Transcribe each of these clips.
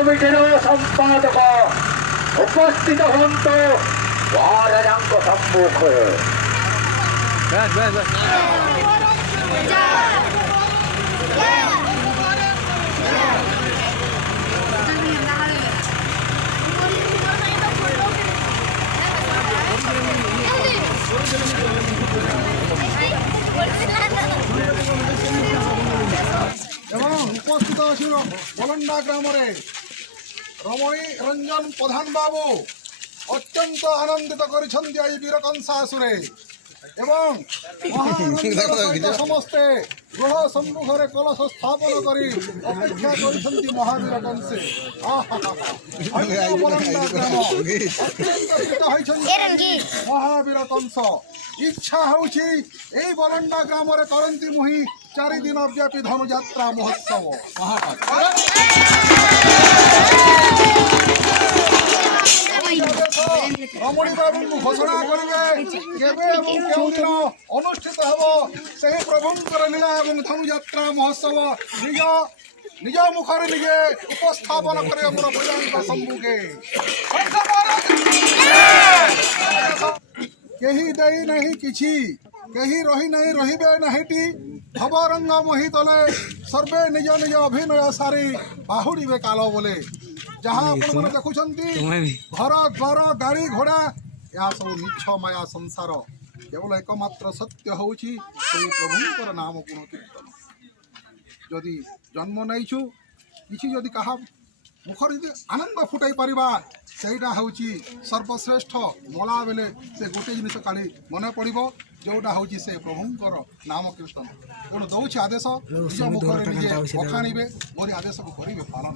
कमिटर सम्पादक उपस्थित हन्तु महाराजांक सम्मुखे। उपस्थित अच्छी बलंडा ग्राम रमणी रंजन प्रधान बाबू अत्यंत आनंदित कर वीर कंसासुरे एवं समस्ते गृह सम्मुखें कलश स्थापन कर अपेक्षा कर महावीर कंसे महावीर कंस इच्छा हूँ बलंडा ग्राम करती मुहि 4 दिन व्यापी धनुयात्रा महोत्सव रमणी बाबू घोषणा करेंगे अनुष्ठित हम से प्रभुंर लीला और धनुयात्रा महोत्सव निज निज मुखर निजे उपस्थापन करे सम्मुखे कहीं दे नहीं किछि कहीं रही नहीं रहिबे नहीं भवरंग मोहि तले सर्वे निज निज अभिनय सारी बाहुड़े काल बोले जहाँ अपन देखुं घर द्वार गाड़ी घोड़ा या सब मिछ माया संसार केवल एकमात्र सत्य हूँ प्रभुंर नाम गुण कीर्तन जदि जन्म नहीं किसी जदि कहा मुखर यदि आनंद फुटाई पारिबा सेटा हूँ सर्वश्रेष्ठ मला बेले से गोटे जिनिस काली मन पड़ो जोटा हूँ से प्रभुंर नाम कीर्तन तेणु दौर आदेश निज मुखर निजे बखाणीबे मोरी आदेश को करेंगे पालन।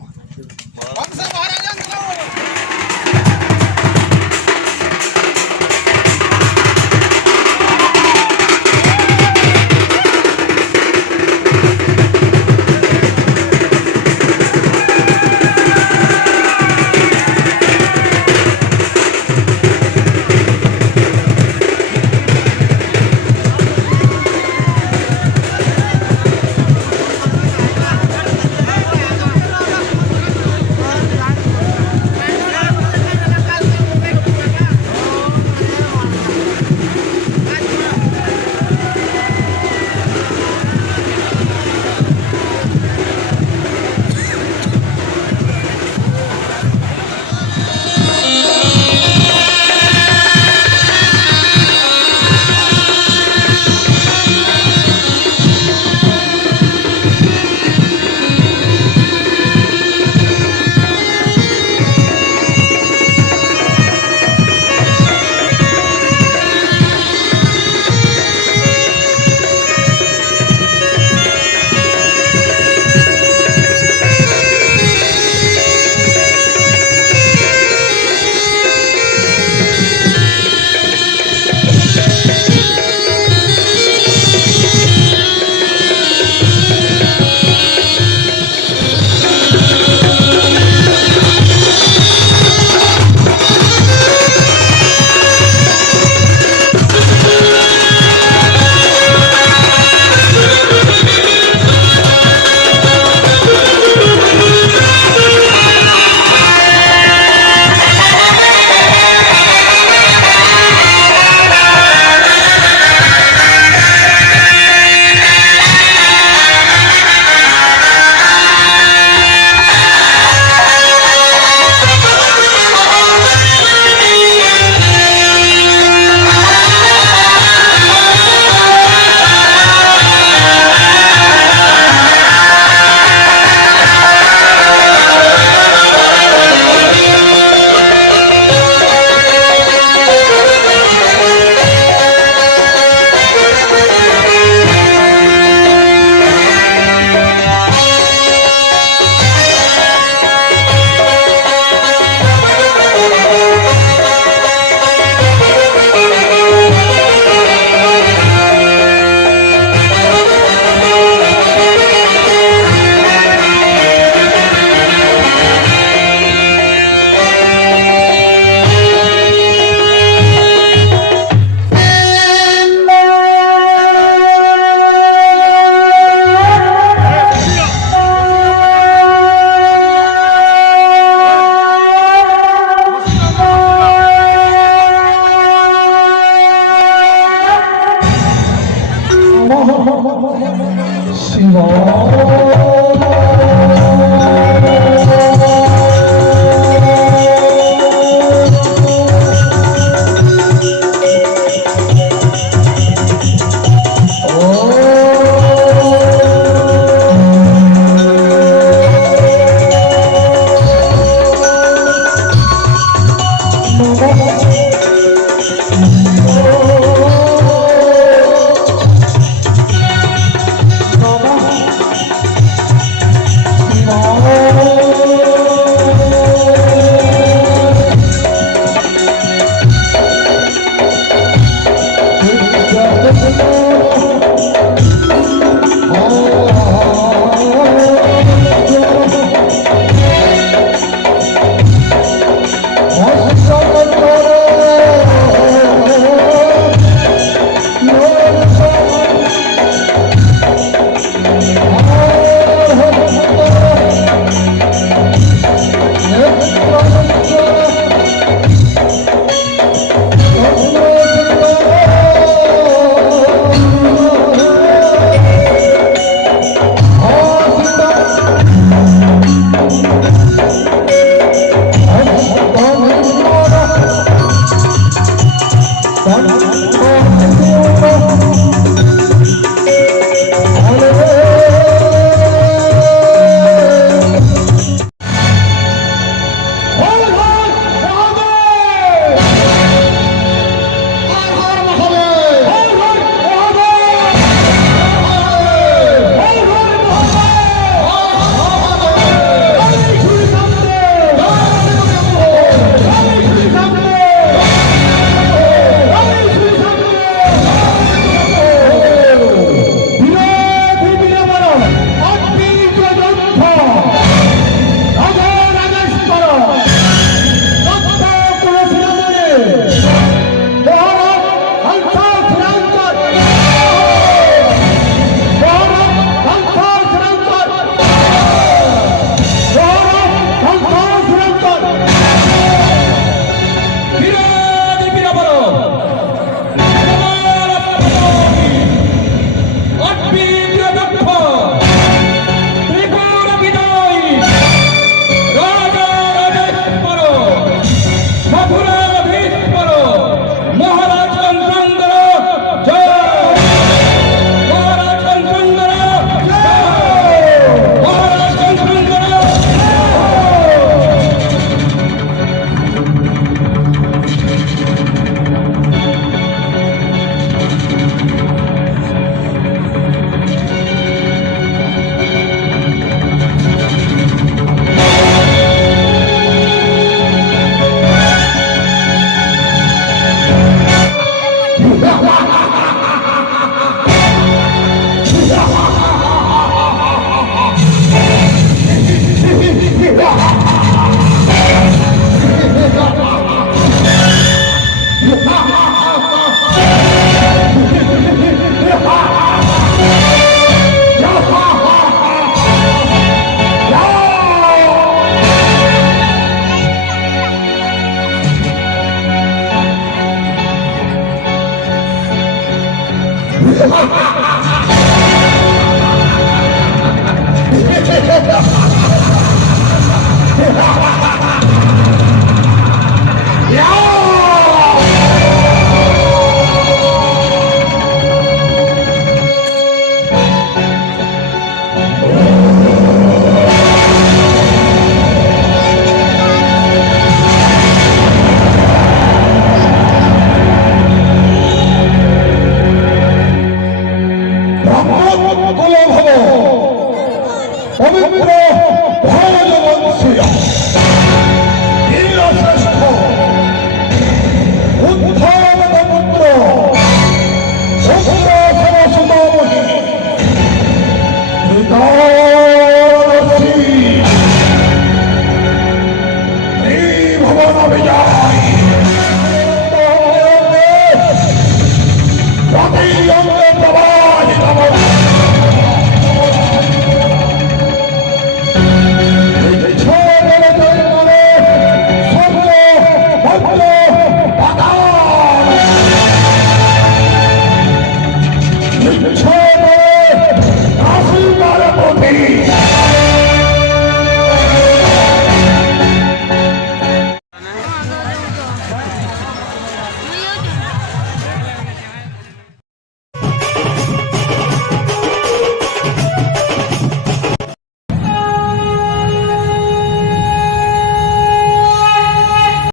পবিত্র